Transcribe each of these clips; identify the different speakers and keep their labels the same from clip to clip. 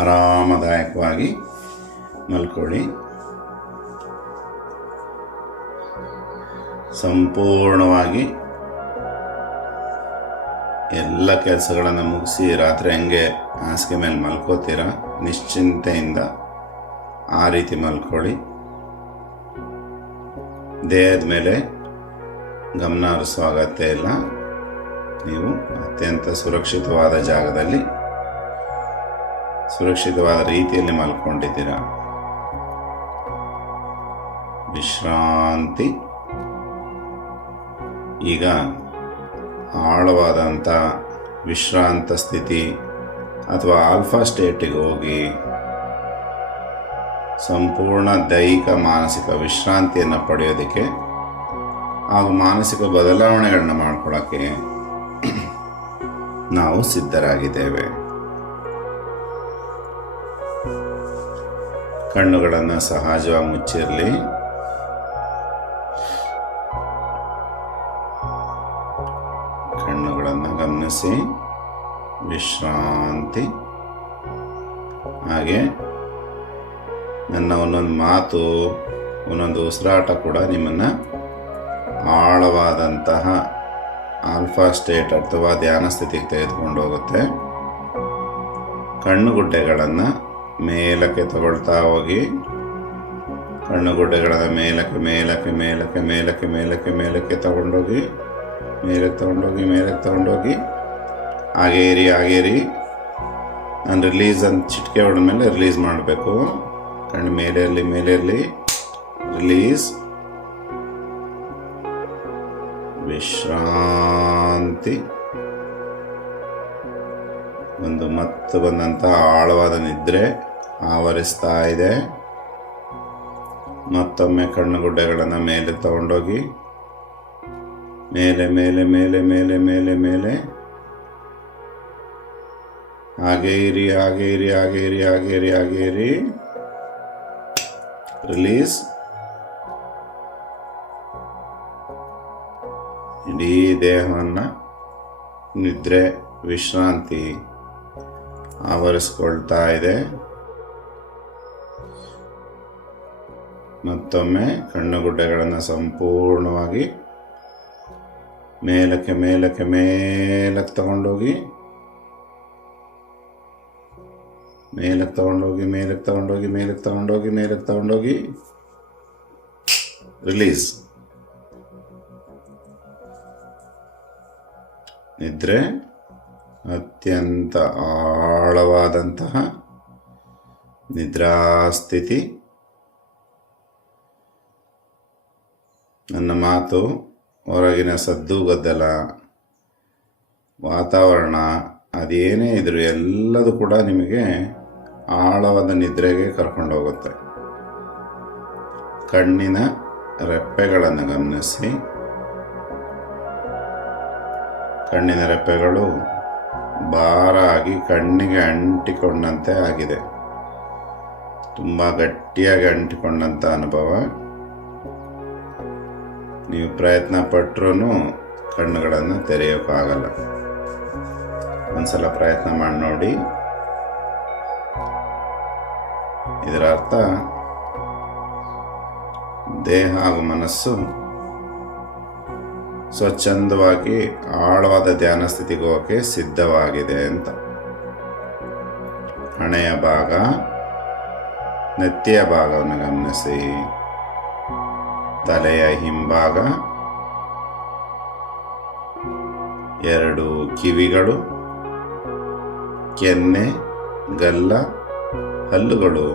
Speaker 1: ಆರಾಮದಾಯಕವಾಗಿ ಮಲ್ಕೊಳ್ಳಿ. ಸಂಪೂರ್ಣವಾಗಿ ಎಲ್ಲ ಕೆಲಸಗಳನ್ನು ಮುಗಿಸಿ ರಾತ್ರಿ ಹಂಗೆ ಹಾಸಿಗೆ ಮೇಲೆ ಮಲ್ಕೋತೀರ? ನಿಶ್ಚಿಂತೆಯಿಂದ ಆ ರೀತಿ ಮಲ್ಕೊಳ್ಳಿ. ದೇಹದ ಮೇಲೆ ಗಮನ ಹರಿಸೋ ಅಗತ್ಯ ಇಲ್ಲ. ನೀವು ಅತ್ಯಂತ ಸುರಕ್ಷಿತವಾದ ಜಾಗದಲ್ಲಿ ಸುರಕ್ಷಿತವಾದ ರೀತಿಯಲ್ಲಿ ಮಲ್ಕೊಂಡಿದ್ದೀರಾ? ವಿಶ್ರಾಂತಿ. ಈಗ ಆಳವಾದಂಥ ವಿಶ್ರಾಂತ ಸ್ಥಿತಿ ಅಥವಾ ಆಲ್ಫಾ ಸ್ಟೇಟಿಗೆ ಹೋಗಿ ಸಂಪೂರ್ಣ ದೈಹಿಕ ಮಾನಸಿಕ ವಿಶ್ರಾಂತಿಯನ್ನು ಪಡೆಯೋದಕ್ಕೆ ಹಾಗೂ ಮಾನಸಿಕ ಬದಲಾವಣೆಗಳನ್ನ ಮಾಡ್ಕೊಳ್ಳೋಕ್ಕೆ ನಾವು ಸಿದ್ಧರಾಗಿದ್ದೇವೆ. ಕಣ್ಣುಗಳನ್ನು ಸಹಜವಾಗಿ ಮುಚ್ಚಿರಲಿ. ಕಣ್ಣುಗಳನ್ನು ಗಮನಿಸಿ. ವಿಶ್ರಾಂತಿ. ಹಾಗೆ ನನ್ನ ಒಂದೊಂದು ಮಾತು, ಒಂದೊಂದು ಉಸಿರಾಟ ಕೂಡ ನಿಮ್ಮನ್ನು ಆಳವಾದಂತಹ ಆಲ್ಫಾ ಸ್ಟೇಟ್ ಅಥವಾ ಧ್ಯಾನ ಸ್ಥಿತಿಗೆ ತೆಗೆದುಕೊಂಡು ಹೋಗುತ್ತೆ. ಕಣ್ಣುಗುಡ್ಡೆಗಳನ್ನು ಮೇಲಕ್ಕೆ ತಗೊಳ್ತಾ ಹೋಗಿ ಕಣ್ಣುಗುಡ್ಡೆಗಳನ್ನು ಮೇಲಕ್ಕೆ ಮೇಲಕ್ಕೆ ಮೇಲಕ್ಕೆ ಮೇಲಕ್ಕೆ ಮೇಲಕ್ಕೆ ಮೇಲಕ್ಕೆ ತಗೊಂಡೋಗಿ ಮೇಲಕ್ಕೆ ತಗೊಂಡೋಗಿ ಮೇಲಕ್ಕೆ ತಗೊಂಡೋಗಿ ಆಗೇರಿ ಆಗೇರಿ ನಾನು ರಿಲೀಸ್ ಅಂತ ಚಿಟಿಕೆ ಹೊಡೆದ್ಮೇಲೆ ರಿಲೀಸ್ ಮಾಡಬೇಕು. ಕಣ್ಣು ಮೇಲೆ ಇರಲಿ ಮೇಲೆ ಇರಲಿ. ರಿಲೀಸ್ ವಿಶ್ರಾಂತಿ. ಒಂದು ಮತ್ತು ಬಂದಂಥ ಆಳವಾದ ನಿದ್ರೆ ಆವರಿಸ್ತಾ ಇದೆ. ಮತ್ತೊಮ್ಮೆ ಕಣ್ಣು ಗುಡ್ಡೆಗಳನ್ನು ಮೇಲೆ ತಗೊಂಡೋಗಿ, ಮೇಲೆ ಮೇಲೆ ಮೇಲೆ ಮೇಲೆ ಮೇಲೆ ಮೇಲೆ. ಹಾಗೆ ಇರಿ ಹಾಗೆ ಇರಿ ಹಾಗೆ ಇರಿ ಹಾಗೆ ಇರಿ ಹಾಗೆ ಇರಿ. ರಿಲೀಸ್ ಇಡೀ ದೇಹವನ್ನು ನಿದ್ರೆ, ವಿಶ್ರಾಂತಿ ಆವರಿಸ್ಕೊಳ್ತಾ ಇದೆ ಮತ್ತೊಮ್ಮೆ ಕಣ್ಣುಗುಡ್ಡೆಗಳನ್ನು ಸಂಪೂರ್ಣವಾಗಿ ಮೇಲಕ್ಕೆ ಮೇಲಕ್ಕೆ ಮೇಲಕ್ಕೆ ತಗೊಂಡೋಗಿ ಮೇಲಕ್ಕೆ ತಗೊಂಡೋಗಿ ಮೇಲಕ್ಕೆ ತಗೊಂಡೋಗಿ ಮೇಲಕ್ಕೆ ತಗೊಂಡೋಗಿ ಮೇಲಕ್ಕೆ ತಗೊಂಡೋಗಿ, ರಿಲೀಸ್. ನಿದ್ರೆ ಅತ್ಯಂತ ಆಳವಾದಂತಹ ನಿದ್ರಾಸ್ಥಿತಿ. ನನ್ನ ಮಾತು ಹೊರಗಿನ ಸದ್ದು ಗದ್ದಲ, ವಾತಾವರಣ, ಅದೇನೇ ಇದ್ರು ಎಲ್ಲದೂ ಕೂಡ ನಿಮಗೆ ಆಳವಾದ ನಿದ್ರೆಗೆ ಕರ್ಕೊಂಡೋಗುತ್ತೆ ಕಣ್ಣಿನ ರೆಪ್ಪೆಗಳನ್ನು ಗಮನಿಸಿ. ಕಣ್ಣಿನ ರೆಪ್ಪೆಗಳು ಭಾರ ಆಗಿ ಕಣ್ಣಿಗೆ ಅಂಟಿಕೊಂಡಂತೆ ಆಗಿದೆ. ತುಂಬ ಗಟ್ಟಿಯಾಗಿ ಅಂಟಿಕೊಂಡಂಥ ಅನುಭವ. ನೀವು ಪ್ರಯತ್ನ ಪಟ್ಟರೂ ಕಣ್ಣುಗಳನ್ನು ತೆರೆಯೋಕ್ಕಾಗಲ್ಲ ಒಂದ್ಸಲ ಪ್ರಯತ್ನ ಮಾಡಿ ನೋಡಿ. ಇದರ ಅರ್ಥ ದೇಹ ಹಾಗೂ ಮನಸ್ಸು ಸ್ವಚ್ಛಂದವಾಗಿ ಆಳವಾದ ಧ್ಯಾನ ಸ್ಥಿತಿಗೆ ಹೋಗೋಕ್ಕೆ ಸಿದ್ಧವಾಗಿದೆ ಅಂತ. ಹಣೆಯ ಭಾಗ, ನೆತ್ತಿಯ ಭಾಗವನ್ನು ಗಮನಿಸಿ. ತಲೆಯ ಹಿಂಭಾಗ, ಎರಡು ಕಿವಿಗಳು, ಕೆನ್ನೆ, ಗಲ್ಲ, ಹಲ್ಲುಗಳು,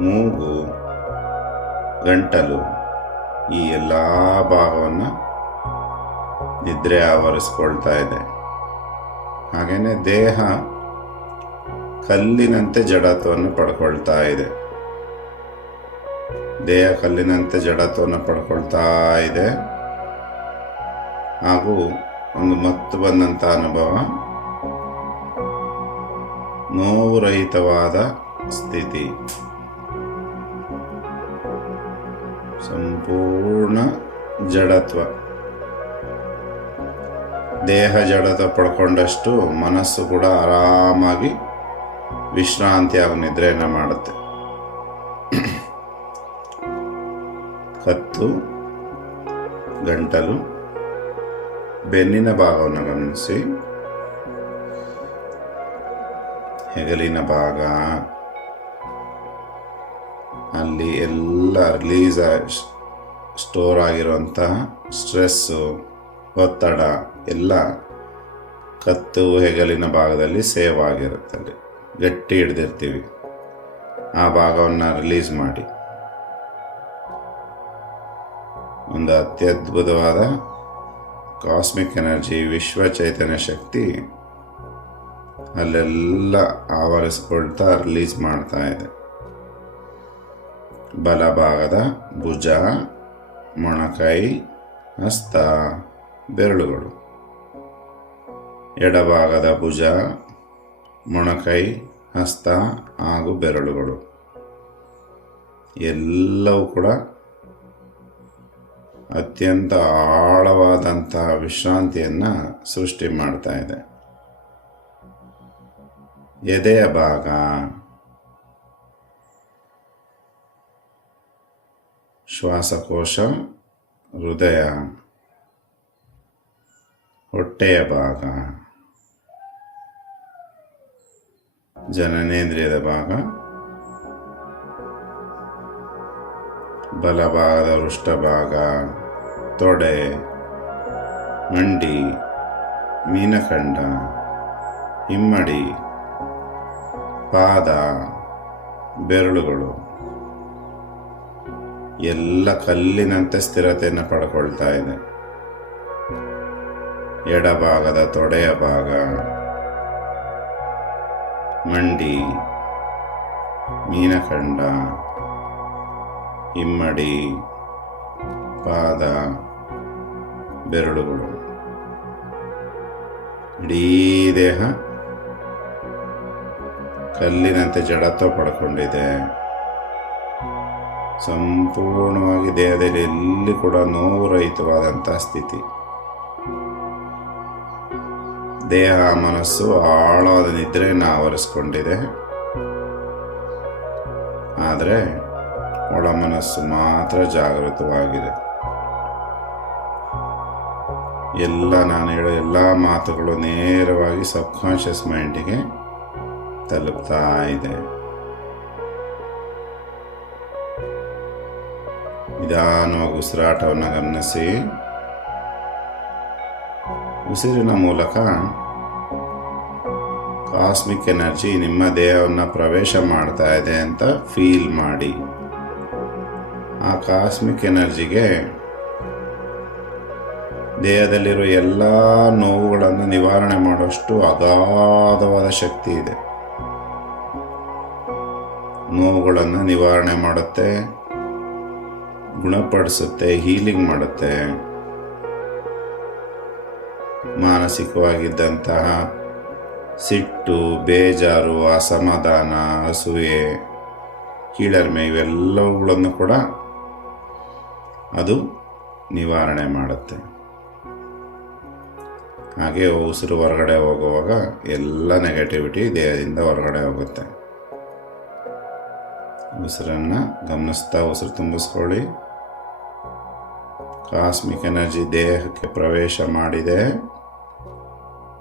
Speaker 1: ಮೂಗು, ಗಂಟಲು, ಈ ಎಲ್ಲ ಭಾಗವನ್ನು ನಿದ್ರೆ ಆವರಿಸ್ಕೊಳ್ತಾ ಇದೆ. ಹಾಗೆಯೇ ದೇಹ ಕಲ್ಲಿನಂತೆ ಜಡತ್ವವನ್ನು ಪಡ್ಕೊಳ್ತಾ ಇದೆ. ದೇಹ ಕಲ್ಲಿನಂತೆ ಜಡತ್ವವನ್ನು ಪಡ್ಕೊಳ್ತಾ ಇದೆ. ಹಾಗೂ ಒಂದು ಮತ್ತು ಬಂದಂಥ ಅನುಭವ. ನೋವುರಹಿತವಾದ ಸ್ಥಿತಿ. ಸಂಪೂರ್ಣ ಜಡತ್ವ. ದೇಹ ಜಡತ ಪಡ್ಕೊಂಡಷ್ಟು ಮನಸ್ಸು ಕೂಡ ಆರಾಮಾಗಿ ವಿಶ್ರಾಂತಿ ಹಾಗೂ ನಿದ್ರೆಯನ್ನು ಮಾಡುತ್ತೆ. ಕತ್ತು, ಗಂಟಲು, ಬೆನ್ನಿನ ಭಾಗವನ್ನು ಗಮನಿಸಿ. ಹೆಗಲಿನ ಭಾಗ. ಅಲ್ಲಿ ಎಲ್ಲ ರಿಲೀಸ್ ಸ್ಟೋರ್ ಆಗಿರುವಂತಹ ಸ್ಟ್ರೆಸ್ಸು ಒತ್ತಡ ಎಲ್ಲ ಕತ್ತು ಹೆಗಲಿನ ಭಾಗದಲ್ಲಿ ಸೇವ್ ಆಗಿರುತ್ತೆ ಅಲ್ಲಿ ಗಟ್ಟಿ ಹಿಡ್ದಿರ್ತೀವಿ. ಆ ಭಾಗವನ್ನು ರಿಲೀಸ್ ಮಾಡಿ. ಒಂದು ಅತ್ಯದ್ಭುತವಾದ ಕಾಸ್ಮಿಕ್ ಎನರ್ಜಿ ವಿಶ್ವ ಚೈತನ್ಯ ಶಕ್ತಿ ಅಲ್ಲೆಲ್ಲ ಆವರಿಸ್ಕೊಳ್ತಾ ರಿಲೀಸ್ ಮಾಡ್ತಾ ಇದೆ. ಬಲಭಾಗದ ಭುಜ, ಮೊಣಕೈ, ಹಸ್ತ. ಬೆರಳುಗಳು. ಎಡಭಾಗದ ಭುಜ, ಮೊಣಕೈ, ಹಸ್ತ ಹಾಗೂ ಬೆರಳುಗಳು. ಎಲ್ಲವೂ ಕೂಡ ಅತ್ಯಂತ ಆಳವಾದಂತಹ ವಿಶ್ರಾಂತಿಯನ್ನು ಸೃಷ್ಟಿ ಮಾಡ್ತಾ ಇದೆ. ಎದೆಯ ಭಾಗ. ಶ್ವಾಸಕೋಶ, ಹೃದಯ. ಹೊಟ್ಟೆಯ ಭಾಗ, ಜನನೇಂದ್ರಿಯದ ಭಾಗ, ಬಲಭಾಗದ ವೃಷ್ಠಭಾಗ ತೊಡೆ, ಮಂಡಿ, ಮೀನಖಂಡ ಹಿಮ್ಮಡಿ ಪಾದ, ಬೆರಳುಗಳು. ಎಲ್ಲ ಕಲ್ಲಿನಂತೆ ಸ್ಥಿರತೆಯನ್ನು ಪಡ್ಕೊಳ್ತಾ ಇದೆ. ಎಡಭಾಗದ ತೊಡೆಯ ಭಾಗ. ಮಂಡಿ ಮೀನಖಂಡ ಹಿಮ್ಮಡಿ ಪಾದ, ಬೆರಳುಗಳು. ಇಡೀ ದೇಹ ಕಲ್ಲಿನಂತೆ ಜಡತ್ವ ಪಡ್ಕೊಂಡಿದೆ. ಸಂಪೂರ್ಣವಾಗಿ ದೇಹದಲ್ಲಿ ಎಲ್ಲಿ ಕೂಡ ನೋವು ಸ್ಥಿತಿ. ದೇಹ ಮನಸ್ಸು ಆಳವಾದ ನಿದ್ರೆಯನ್ನು ಆವರಿಸ್ಕೊಂಡಿದೆ. ಆದರೆ ಒಳ ಮನಸ್ಸು ಮಾತ್ರ ಜಾಗೃತವಾಗಿದೆ. ಎಲ್ಲ ನಾನು ಹೇಳೋ ಎಲ್ಲ ಮಾತುಗಳು ನೇರವಾಗಿ ಸಬ್ಕಾನ್ಷಿಯಸ್ ಮೈಂಡಿಗೆ ತಲುಪ್ತಾ ಇದೆ. ನಿಧಾನವಾಗಿ ಉಸಿರಾಟವನ್ನು ಗಮನಿಸಿ. ಉಸಿರಿನ ಮೂಲಕ ಕಾಸ್ಮಿಕ್ ಎನರ್ಜಿ ನಿಮ್ಮ ದೇಹವನ್ನು ಪ್ರವೇಶ ಮಾಡ್ತಾ ಇದೆ ಅಂತ ಫೀಲ್ ಮಾಡಿ. ಆ ಕಾಸ್ಮಿಕ್ ಎನರ್ಜಿಗೆ ದೇಹದಲ್ಲಿರೋ ಎಲ್ಲ ನೋವುಗಳನ್ನು ನಿವಾರಣೆ ಮಾಡುವಷ್ಟು ಅಗಾಧವಾದ ಶಕ್ತಿ ಇದೆ. ನೋವುಗಳನ್ನು ನಿವಾರಣೆ ಮಾಡುತ್ತೆ, ಗುಣಪಡಿಸುತ್ತೆ ಹೀಲಿಂಗ್ ಮಾಡುತ್ತೆ. ಮಾನಸಿಕವಾಗಿದ್ದಂತಹ ಸಿಟ್ಟು, ಬೇಜಾರು, ಅಸಮಾಧಾನ ಅಸೂಯೆ ಕೀಳರ್ಮೆ ಇವೆಲ್ಲವುಗಳನ್ನು ಕೂಡ ಅದು ನಿವಾರಣೆ ಮಾಡುತ್ತೆ. ಹಾಗೆ ಉಸಿರು ಹೊರಗಡೆ ಹೋಗುವಾಗ ಎಲ್ಲ ನೆಗೆಟಿವಿಟಿ ದೇಹದಿಂದ ಹೊರಗಡೆ ಹೋಗುತ್ತೆ. ಉಸಿರನ್ನು ಗಮನಿಸ್ತಾ ಉಸಿರು ತುಂಬಿಸ್ಕೊಳ್ಳಿ. ಕಾಸ್ಮಿಕ್ ಎನರ್ಜಿ ದೇಹಕ್ಕೆ ಪ್ರವೇಶ ಮಾಡಿದೆ.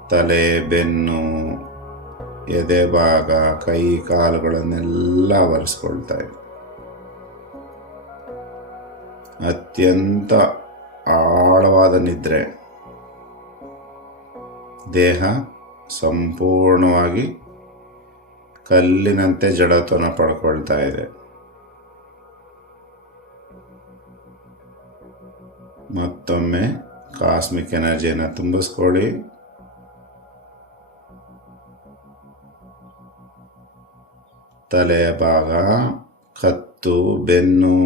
Speaker 1: ತಲೆ, ಬೆನ್ನು, ಎದೆ ಭಾಗ, ಕೈ, ಕಾಲುಗಳನ್ನೆಲ್ಲ ಒರೆಸ್ಕೊಳ್ತಾ ಇದೆ ಅತ್ಯಂತ ಆಳವಾದ ನಿದ್ರೆ. ದೇಹ ಸಂಪೂರ್ಣವಾಗಿ ಕಲ್ಲಿನಂತೆ ಜಡತ್ವನ ಪಡ್ಕೊಳ್ತಾ ಇದೆ. ಮತ್ತೊಮ್ಮೆ ಕಾಸ್ಮಿಕ್ ಎನರ್ಜಿಯನ್ನು ತುಂಬಿಸ್ಕೊಳ್ಳಿ. ತಲೆಯ ಭಾಗ, ಕತ್ತು, ಬೆನ್ನು,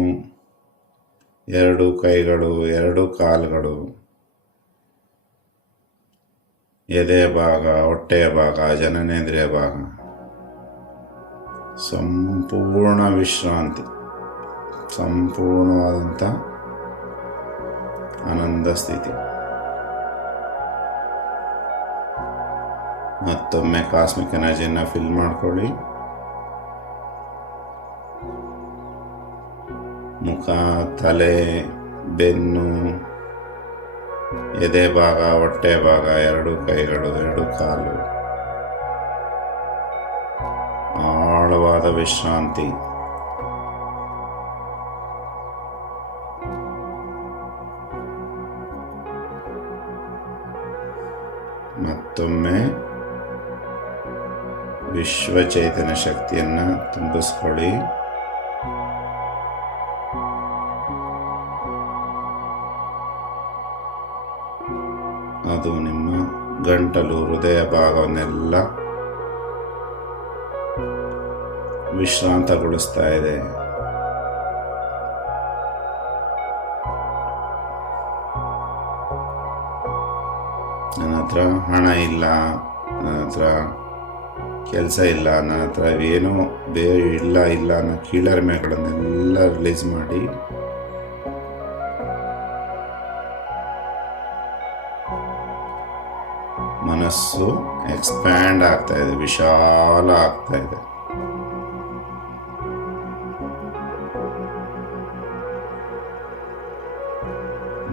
Speaker 1: ಎರಡು ಕೈಗಳು, ಎರಡು ಕಾಲುಗಳು. ಎದೆಯ ಭಾಗ, ಹೊಟ್ಟೆಯ ಭಾಗ, ಜನನೇಂದ್ರಿಯ ಭಾಗ. ಸಂಪೂರ್ಣ ವಿಶ್ರಾಂತಿ ಸಂಪೂರ್ಣವಾದಂಥ ಆನಂದ ಸ್ಥಿತಿ ಮತ್ತೊಮ್ಮೆ ಕಾಸ್ಮಿಕ್ ಎನರ್ಜಿಯನ್ನು ಫಿಲ್ ಮಾಡ್ಕೊಳ್ಳಿ. ಮುಖ, ತಲೆ, ಬೆನ್ನು, ಎದೆ ಭಾಗ, ಹೊಟ್ಟೆ ಭಾಗ, ಎರಡು ಕೈಗಳು, ಎರಡು ಕಾಲು. ಆಳವಾದ ವಿಶ್ರಾಂತಿ. ಮತ್ತೊಮ್ಮೆ ವಿಶ್ವ ಚೈತನ್ಯ ಶಕ್ತಿಯನ್ನು ತುಂಬಿಸ್ಕೊಳ್ಳಿ. ಅದು ನಿಮ್ಮ ಗಂಟಲು ಹೃದಯ ಭಾಗವನ್ನೆಲ್ಲ ವಿಶ್ರಾಂತಗೊಳಿಸ್ತಾ ಇದೆ. ಹತ್ರ ಹಣ ಇಲ್ಲ, ನನ್ನ ಹತ್ರ ಕೆಲಸ ಇಲ್ಲ, ನನ್ನ ಹತ್ರ ಏನೋ ಬೇ ಇಲ್ಲ ಇಲ್ಲ ಅನ್ನೋ ಕೀಳರಿಮೆಗಳನ್ನೆಲ್ಲ ರಿಲೀಸ್ ಮಾಡಿ. ಮನಸ್ಸು ಎಕ್ಸ್ಪ್ಯಾಂಡ್ ಆಗ್ತಾ ಇದೆ, ವಿಶಾಲ ಆಗ್ತಾ ಇದೆ.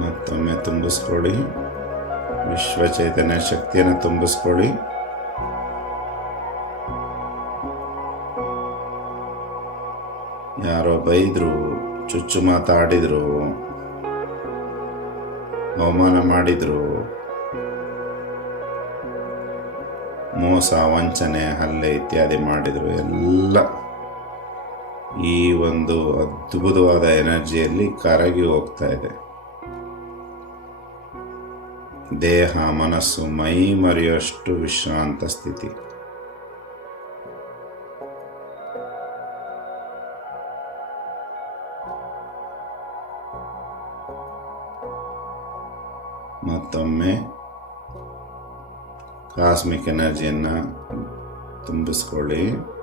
Speaker 1: ಮತ್ತೊಮ್ಮೆ ತುಂಬಿಸ್ಕೊಳ್ಳಿ. ವಿಶ್ವ ಚೈತನ್ಯ ಶಕ್ತಿಯನ್ನು ತುಂಬಿಸ್ಕೊಳ್ಳಿ. ಯಾರೋ ಬೈದ್ರು, ಚುಚ್ಚು ಮಾತಾಡಿದ್ರು, ಅವಮಾನ ಮಾಡಿದ್ರು. ಮೋಸ, ವಂಚನೆ, ಹಲ್ಲೆ ಇತ್ಯಾದಿ ಮಾಡಿದರು. ಎಲ್ಲ ಈ ಒಂದು ಅದ್ಭುತವಾದ ಎನರ್ಜಿಯಲ್ಲಿ ಕರಗಿ ಹೋಗ್ತಾ ಇದೆ. ದೇಹ ಮನಸ್ಸು ಮೈ ಮರೆಯುವಷ್ಟು ವಿಶ್ರಾಂತ ಸ್ಥಿತಿ. ಮತ್ತೊಮ್ಮೆ ಕಾಸ್ಮಿಕ್ ಎನರ್ಜಿಯನ್ನು ತುಂಬಿಸ್ಕೊಳ್ಳಿ.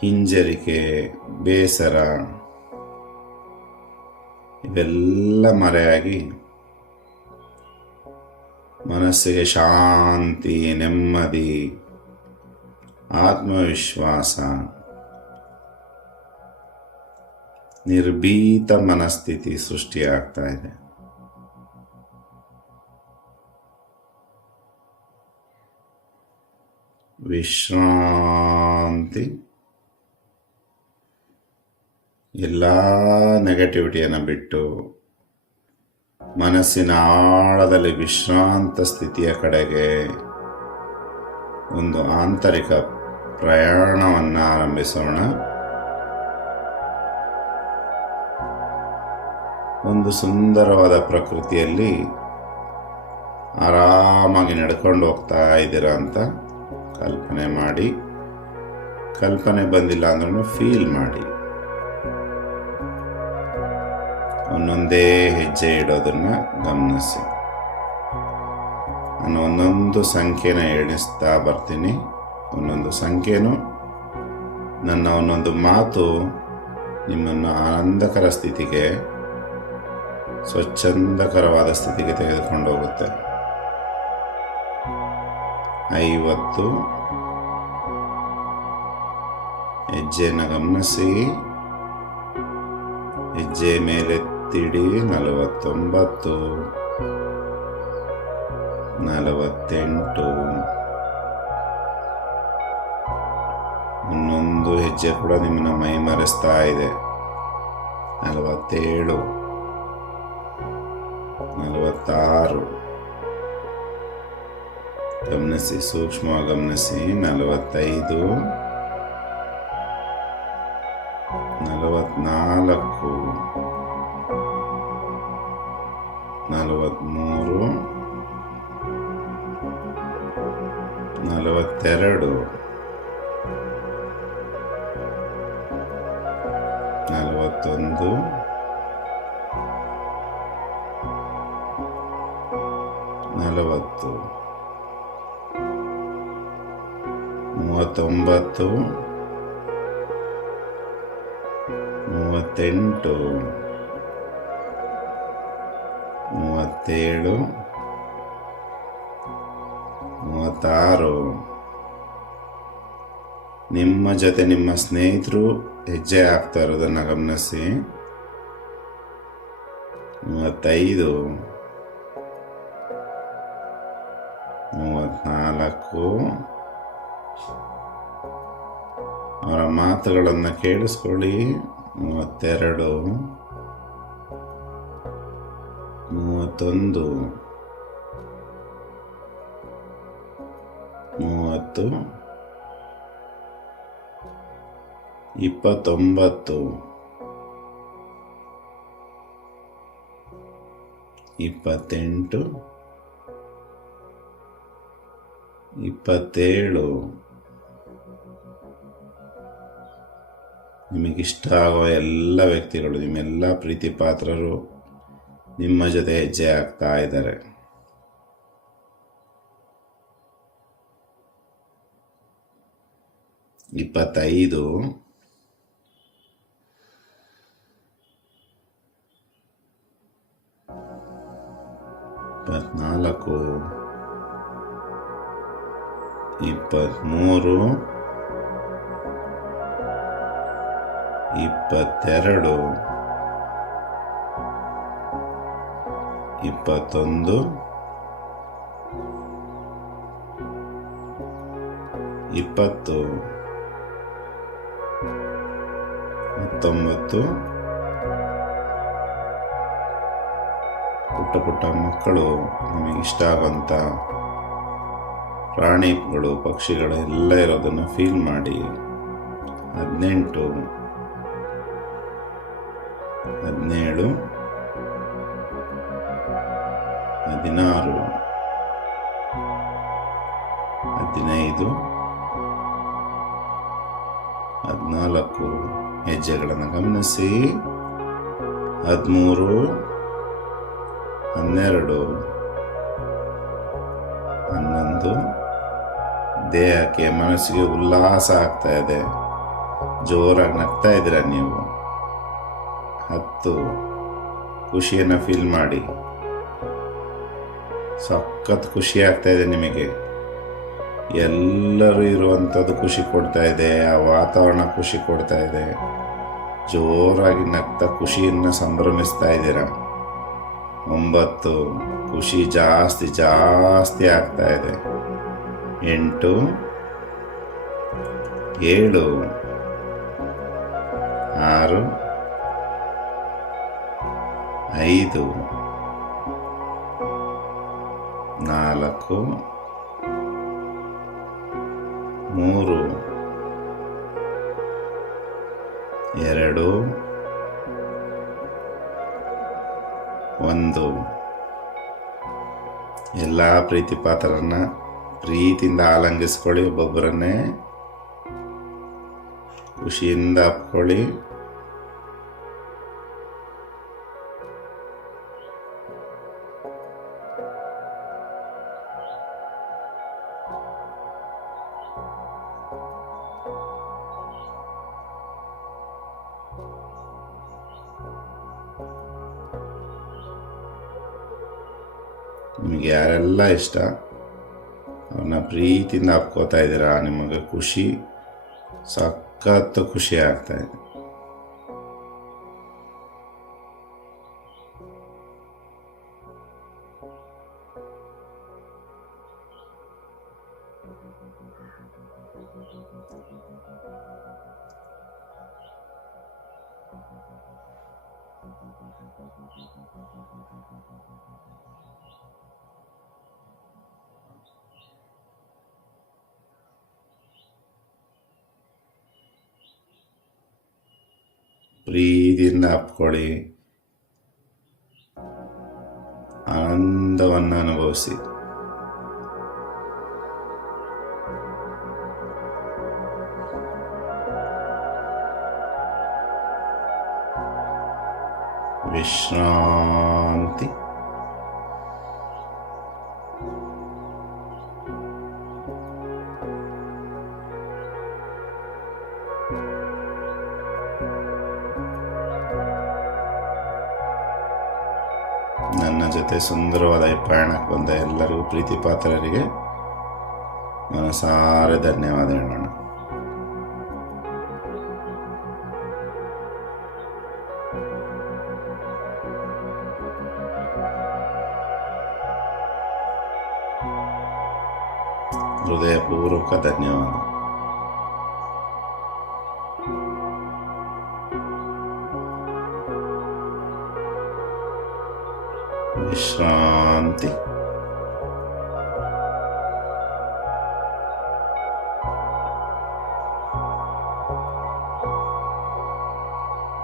Speaker 1: ಹಿಂಜರಿಕೆ ಬೇಸರ ಇವೆಲ್ಲ ಮರೆಯಾಗಿ ಮನಸ್ಸಿಗೆ ಶಾಂತಿ ನೆಮ್ಮದಿ ಆತ್ಮವಿಶ್ವಾಸ ನಿರ್ಭೀತ ಮನಸ್ಥಿತಿ ಸೃಷ್ಟಿಯಾಗ್ತಾ ಇದೆ. ವಿಶ್ರಾಂತಿ. ಎಲ್ಲ ನೆಗೆಟಿವಿಟಿಯನ್ನು ಬಿಟ್ಟು ಮನಸ್ಸಿನ ಆಳದಲ್ಲಿ ವಿಶ್ರಾಂತ ಸ್ಥಿತಿಯ ಕಡೆಗೆ ಒಂದು ಆಂತರಿಕ ಪ್ರಯಾಣವನ್ನು ಆರಂಭಿಸೋಣ. ಒಂದು ಸುಂದರವಾದ ಪ್ರಕೃತಿಯಲ್ಲಿ ಆರಾಮಾಗಿ ನಡ್ಕೊಂಡು ಹೋಗ್ತಾ ಇದ್ದೀರಾ ಅಂತ ಕಲ್ಪನೆ ಮಾಡಿ, ಕಲ್ಪನೆ ಬಂದಿಲ್ಲ ಅಂದ್ರೂ ಫೀಲ್ ಮಾಡಿ. ಒಂದೊಂದೇ ಹೆಜ್ಜೆ ಇಡೋದನ್ನು ಗಮನಿಸಿ. ನಾನು ಒಂದೊಂದು ಸಂಖ್ಯೆನ ಎಣಿಸ್ತಾ ಬರ್ತೀನಿ. ಒಂದೊಂದು ಸಂಖ್ಯೆನೂ ನನ್ನ ಒಂದೊಂದು ಮಾತು ನಿಮ್ಮನ್ನು ಆನಂದಕರ ಸ್ಥಿತಿಗೆ, ಸ್ವಚ್ಛಂದಕರವಾದ ಸ್ಥಿತಿಗೆ ತೆಗೆದುಕೊಂಡು ಹೋಗುತ್ತೆ. ಐವತ್ತು ಹೆಜ್ಜೆಯನ್ನು ಗಮನಿಸಿ. ಹೆಜ್ಜೆ ಮೇಲೆತ್ತಿಡಿ ನಲವತ್ತೊಂಬತ್ತು. ನಲವತ್ತೆಂಟು. ಇನ್ನೊಂದು ಹೆಜ್ಜೆ ಕೂಡ ನಿಮ್ಮನ್ನ ಮೈ ಮರೆಸ್ತಾ ಇದೆ. ನಲವತ್ತೇಳು. ನಲವತ್ತಾರು. ಗಮನಿಸಿ ಸೂಕ್ಷ್ಮ ಗಮನಿಸಿ. ನಲವತ್ತೈದು. ನಲವತ್ನಾಲ್ಕು. ನಲವತ್ತ್ಮೂರು ನಲವತ್ತೆರಡು. ನಲವತ್ತೊಂದು. ನಲವತ್ತು. ಮೂವತ್ತೊಂಬತ್ತು. ಮೂವತ್ತೆಂಟು. ಮೂವತ್ತೇಳು ಮೂವತ್ತಾರು. ನಿಮ್ಮ ಜೊತೆ ನಿಮ್ಮ ಸ್ನೇಹಿತರು ಹೆಜ್ಜೆ ಆಗ್ತಾ ಇರೋದನ್ನು ಗಮನಿಸಿ. ಮೂವತ್ತೈದು, ಮೂವತ್ನಾಲ್ಕು. ಅವರ ಮಾತುಗಳನ್ನು ಕೇಳಿಸ್ಕೊಳ್ಳಿ. ಮೂವತ್ತೆರಡು. ಮೂವತ್ತೊಂದು. ಮೂವತ್ತು. ಇಪ್ಪತ್ತೊಂಬತ್ತು. ಇಪ್ಪತ್ತೆಂಟು. ಇಪ್ಪತ್ತೇಳು. ನಿಮಗಿಷ್ಟ ಆಗುವ ಎಲ್ಲ ವ್ಯಕ್ತಿಗಳು ನಿಮ್ಮೆಲ್ಲ ಪ್ರೀತಿ ಪಾತ್ರರು ನಿಮ್ಮ ಜೊತೆ ಹೆಜ್ಜೆ ಹಾಕ್ತಾ ಇದ್ದಾರೆ. ಇಪ್ಪತ್ತೈದು. ಇಪ್ಪತ್ನಾಲ್ಕು. ಇಪ್ಪತ್ತ್ಮೂರು ಇಪ್ಪತ್ತೆರಡು. ಇಪ್ಪತ್ತೊಂದು. ಇಪ್ಪತ್ತು. ಹತ್ತೊಂಬತ್ತು. ಪುಟ್ಟ ಪುಟ್ಟ ಮಕ್ಕಳು, ನಮಗೆ ಇಷ್ಟ ಆಗುವಂಥ ಪ್ರಾಣಿಗಳು, ಪಕ್ಷಿಗಳು ಎಲ್ಲ ಇರೋದನ್ನು ಫೀಲ್ ಮಾಡಿ. ಹದಿನೆಂಟು. ಹದಿನೇಳು. ಹದಿನಾರು, ಹದಿನೈದು, ಹದಿನಾಲ್ಕು ಹೆಜ್ಜೆಗಳನ್ನು ಗಮನಿಸಿ. ಹದಿಮೂರು, ಹನ್ನೆರಡು, ಹನ್ನೊಂದು. ದೇಹಕ್ಕೆ ಮನಸ್ಸಿಗೆ ಉಲ್ಲಾಸ ಆಗ್ತಾ ಇದೆ. ಜೋರಾಗಿ ನಗ್ತಾ ಇದ್ದೀರಾ ನೀವು? ಹತ್ತು. ಖುಷಿಯನ್ನು ಫೀಲ್ ಮಾಡಿ. ಸಖತ್ ಖುಷಿ ಆಗ್ತಾ ಇದೆ ನಿಮಗೆ. ಎಲ್ಲರೂ ಇರುವಂಥದ್ದು ಖುಷಿ ಕೊಡ್ತಾ ಇದೆ, ಆ ವಾತಾವರಣ ಖುಷಿ ಕೊಡ್ತಾ ಇದೆ. ಜೋರಾಗಿ ನಗ್ತಾ ಖುಷಿಯನ್ನು ಸಂಭ್ರಮಿಸ್ತಾ ಇದ್ದೀರ? ಒಂಬತ್ತು, ಖುಷಿ ಜಾಸ್ತಿ ಜಾಸ್ತಿ ಆಗ್ತಾ ಇದೆ. ಎಂಟು, ಏಳು, ಆರು, ಐದು ನಾಲ್ಕು ಮೂರು ಎರಡು ಒಂದು. ಎಲ್ಲ ಪ್ರೀತಿ ಪಾತ್ರರನ್ನ ಪ್ರೀತಿಯಿಂದ ಆಲಂಗಿಸ್ಕೊಳ್ಳಿ ಒಬ್ಬೊಬ್ಬರನ್ನೇ. ಖುಷಿಯಿಂದ ಅಪ್ಕೊಳ್ಳಿ. ನಿಮಗೆ ಯಾರೆಲ್ಲ ಇಷ್ಟ ಅವ್ರನ್ನ ಪ್ರೀತಿಯಿಂದ ಅಪ್ಕೋತಾ ಇದ್ದೀರಾ ನಿಮಗೆ ಖುಷಿ ಸಖತ್ತು ಖುಷಿ ಆಗ್ತಾ ಇದೆ ಪ್ರೀತಿಯಿಂದ ಅಪ್ಕೊಳ್ಳಿ ಆನಂದವನ್ನು ಅನುಭವಿಸಿ ವಿಶ್ರಾಂತಿ ನನ್ನ ಜೊತೆ ಸುಂದರವಾದ ಈ ಪ್ರಯಾಣಕ್ಕೆ ಬಂದ ಎಲ್ಲರಿಗೂ ಪ್ರೀತಿ ಪಾತ್ರರಿಗೆ ಮನಸಾರೆ ಧನ್ಯವಾದ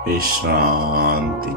Speaker 1: ವಿಶ್ರಾಂತಿ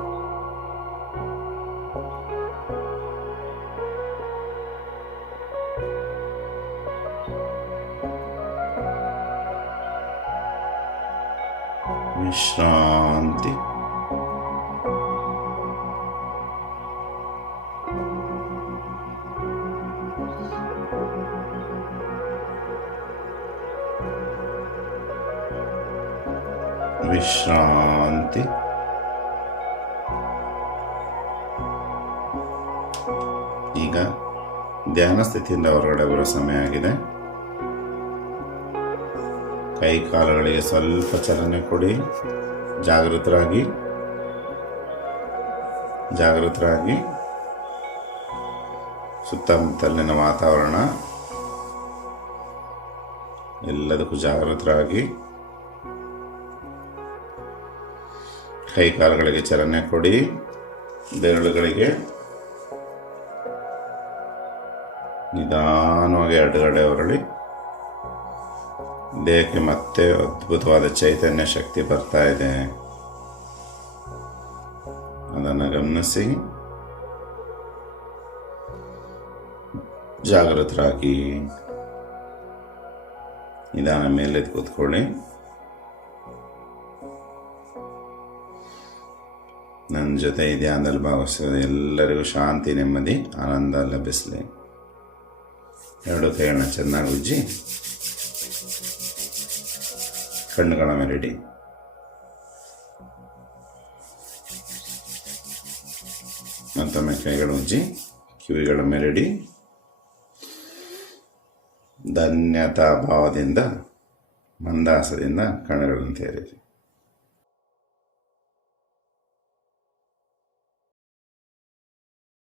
Speaker 1: ಸ್ಥಿತಿಯಿಂದ ಹೊರಗಡೆ ಬರೋ ಸಮಯ ಆಗಿದೆ. ಕೈ ಕಾಲುಗಳಿಗೆ ಸ್ವಲ್ಪ ಚಲನೆ ಕೊಡಿ. ಜಾಗೃತರಾಗಿ. ಜಾಗೃತರಾಗಿ. ಸುತ್ತಮುತ್ತಲಿನ ವಾತಾವರಣ. ಎಲ್ಲದಕ್ಕೂ ಜಾಗೃತರಾಗಿ. ಕೈ ಕಾಲುಗಳಿಗೆ ಚಲನೆ ಕೊಡಿ. ಬೆರಳುಗಳಿಗೆ ನಿಧಾನವಾಗಿ ಎಡಗಡೆ ಹೊರಳಿ. ದೇಹಕ್ಕೆ ಮತ್ತೆ ಅದ್ಭುತವಾದ ಚೈತನ್ಯ ಶಕ್ತಿ ಬರ್ತಾ ಇದೆ. ಅದನ್ನು ಗಮನಿಸಿ. ಜಾಗೃತರಾಗಿ. ನಿಧಾನ ಮೇಲೆ ಕೂತ್ಕೊಳ್ಳಿ. ನನ್ನ ಜೊತೆ ಈ ಧ್ಯಾನದಲ್ಲಿ ಭಾಗವಹಿಸೋದು ಎಲ್ಲರಿಗೂ ಶಾಂತಿ, ನೆಮ್ಮದಿ, ಆನಂದ ಲಭಿಸಲಿ. ಎರಡು ಕೈಗಳನ್ನ ಚೆನ್ನಾಗಿ ಉಜ್ಜಿ, ಕಣ್ಣುಗಳ ಮೇಲೆ ಇಡಿ. ಮತ್ತೊಮ್ಮೆ ಕೈಗಳು ಉಜ್ಜಿ, ಕಿವಿಗಳ ಮೇಲಿಡಿ ಧನ್ಯತಾ ಭಾವದಿಂದ, ಮಂದಾಸದಿಂದ ಕಣ್ಣುಗಳನ್ನು ತೆರೆಯಿರಿ